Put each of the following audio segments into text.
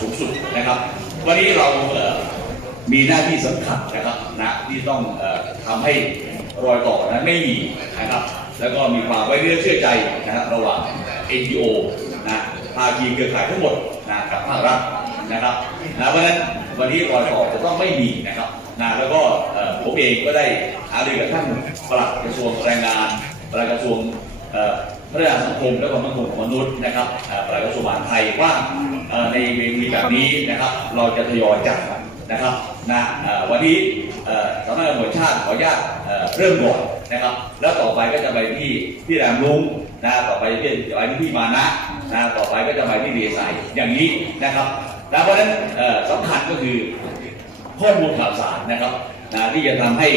สูงสุดนะครับ วันนี้เรามีหน้าที่สำคัญนะครับนะที่ต้องอ่อทำให้รอยต่อนั้นไม่มีนะครับ แล้วก็มีความไว้เนื้อเชื่อใจนะครับระหว่าง NGO นะภาคีเครือข่ายทั้งหมดนะกับภาครัฐนะครับนะเพราะฉะนั้นวันนี้รอยต่อจะต้องไม่มีนะครับนะแล้วก็ผมเองก็ได้หารือกับท่านปลัดกระทรวงแรงงานปลัดกระทรวง พัฒนาสังคมและความมั่นคงของมนุษย์นะครับปลัดกระทรวงมหาดไทยว่าในเวทีแบบนี้นะครับ เราจะทยอยจัดนะครับนะวันนี้สำนักงานตำรวจชาติขออนุญาตเริ่มก่อนนะครับ แล้วต่อไปก็จะไปที่ที่แรมลุงนะต่อไปที่ไปที่พี่มานะนะต่อไปก็จะไปที่ดีไซน์อย่างนี้นะครับแล้วเพราะฉะนั้นสำคัญก็คือข้อมูลข่าวสารนะครับนะที่จะทำให้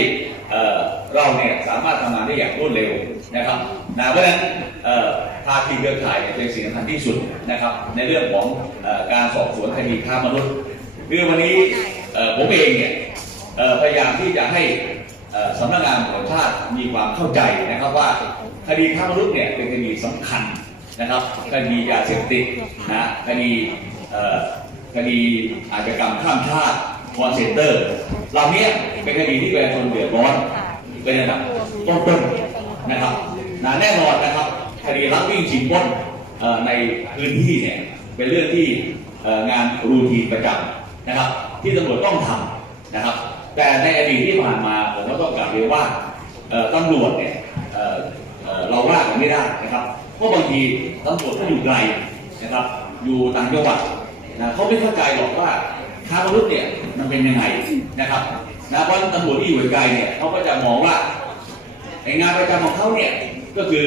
เราเนี่ยสามารถทำงานได้อย่างรวดเร็วนะครับนะเพราะฉะนั้นเอ่อภาคีเครือข่ายเป็นสิ่งสำคัญที่สุดนะครับ ในเรื่องของอการสอบสวนคดีค้ามนุษย์คือวันนี้ผมเองเนี่ยพยายามที่จะให้สำนักงานตำรวจแห่งชาติมีความเข้าใจนะครับว่าคดีค้ามนุษย์เนี่ยเป็นคดีสำคัญนะครับคดียาเสพติดนะคดีคดีอาชญากรรมข้ามชาติคอนเซนเตอร์เหล่านี้เป็นคดีที่ประชาชนเดือดร้อน เป็นระดับต้นๆนะครับนะแน่นอนนะครับคดีรับวิ่งชิงป้นในพื้นที่เนี่ยเป็นเรื่องที่งานรูทีนประจำนะครับ ที่ตำรวจต้องทำนะครับ แต่ในอดีตที่ผ่านมาผมก็ต้องกลับเรียนว่าตำรวจเนี่ยเเราว่ากันไม่ได้นะครับเพราะบางทีตำรวจก็อยู่ไกลนะครับ อยู่ต่างจังหวัดนะเขาไม่เข้าใจหรอกว่า ค้ามนุษย์เนี่ยมันเป็นยังไงนะครับนะเพราะตำรวจที่อยู่ไกลเนี่ยเขาก็จะมองว่าไองานประจำของเขาเนี่ยก็คือ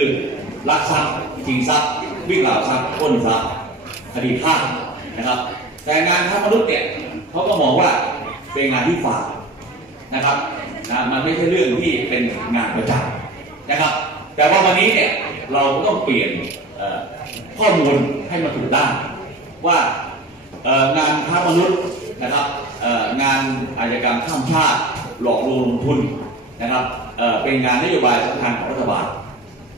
ลักทรัพย์ชิงทรัพย์วิ่งราวทรัพย์ปล้นทรัพย์คดีฆ่านะครับ แต่งานค้ามนุษย์เนี่ยเขาก็มองว่าเป็นงานที่ฝากนะครับนะมันไม่ใช่เรื่องที่เป็นงานประจำนะครับ แต่ว่าวันนี้เนี่ยเราต้องเปลี่ยนข้อมูลให้มันถูกด้านว่างานค้ามนุษย์ นะครับงานอาชญากรรมข้ามชาติหลอกลวงลงทุนนะครับเเป็นงานนโยบายสำคัญของรัฐบาล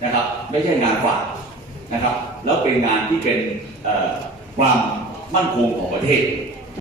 นะครับ ไม่ใช่งานฝากนะครับ แล้วเป็นงานที่เป็นความมั่นคงของประเทศ